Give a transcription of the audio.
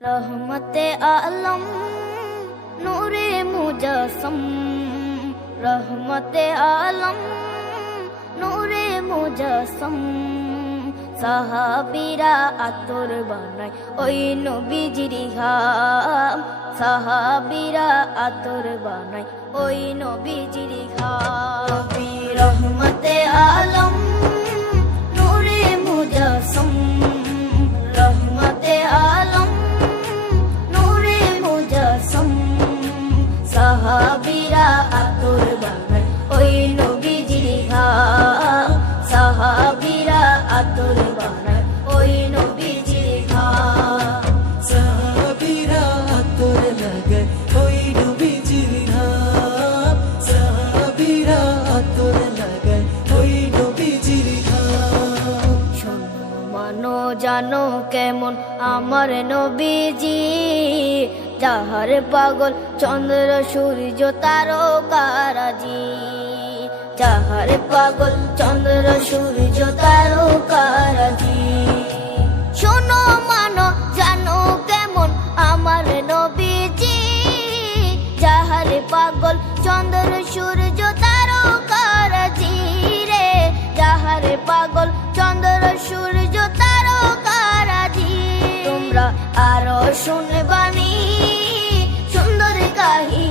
रहमते आलम नूरे मुजस्सम, रहमते आलम नूरे मुजस्सम। সাহাবীরা আতর বানায় ওই নবীজির ঘাম, সাহাবীরা আতর বানায় ওই নবীজির ঘাম। নবী রহমতে আলম নূরে মুজস্সম, রহমতে আলম নূরে মুজস্সম। সাহাবীরা আতর বানায় ওই নবীজির ঘাম, সাহাবীরা আতর বানায় ওই নবীজির ঘাম। সাহাবীরা আতর লাগায় ওই নবীজির ঘাম, সাহাবীরা আতর লাগায় ওই নবীজির ঘাম। শোনো মানো জানো কেমন আমার নবীজি, যাহার পাগল চন্দ্র সূর্য তারকারাজি, যাহার পাগল চন্দ্র সূর্য তারকারাজি। শোনো মানো জানো কেমন আমার নবীজি, যাহার পাগল চন্দ্র সূর্য তারকারাজি রে, যাহার পাগল চন্দ্র সূর্য তারকারাজি। তোমরা আরো শুনবানি সুন্দর কাহিনী।